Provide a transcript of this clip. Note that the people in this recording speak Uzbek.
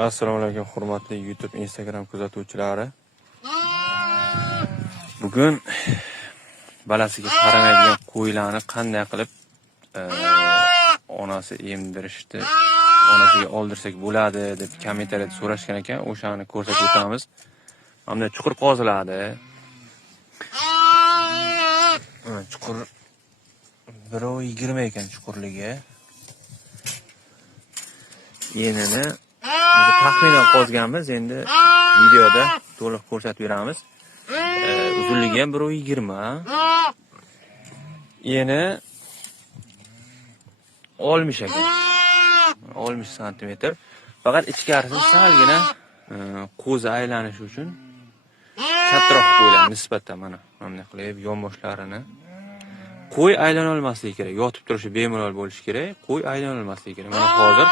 Assalomu alaykum hurmatli YouTube, Instagram kuzatuvchilari. Bugun balasiga qaramaydigan qo'ylarni qanday qilib onasi emdirishdi, onasiga oldirsak bo'ladi deb kommentariyada so'rashgan ekan. O'shani ko'rsatib o'tamiz. Hamda chuqur qoziladi. Chuqur 1.20 ekan chuqurligi. Yenini taxminan qozganmiz, endi videoda to'liq ko'rsatib beramiz. Uzunligi ham 1.20. Yeni 60 ekan. 60 cm. Faqat ichkarisini salgina qo'zi aylanishi uchun kattaroq qo'ylar nisbatan mana bunday qilib yonboshlarini. Qo'y aylana olmasligi kerak. Yotib turishi bemalol bo'lishi kerak. Qo'y aylana olmasligi kerak. Mana hozir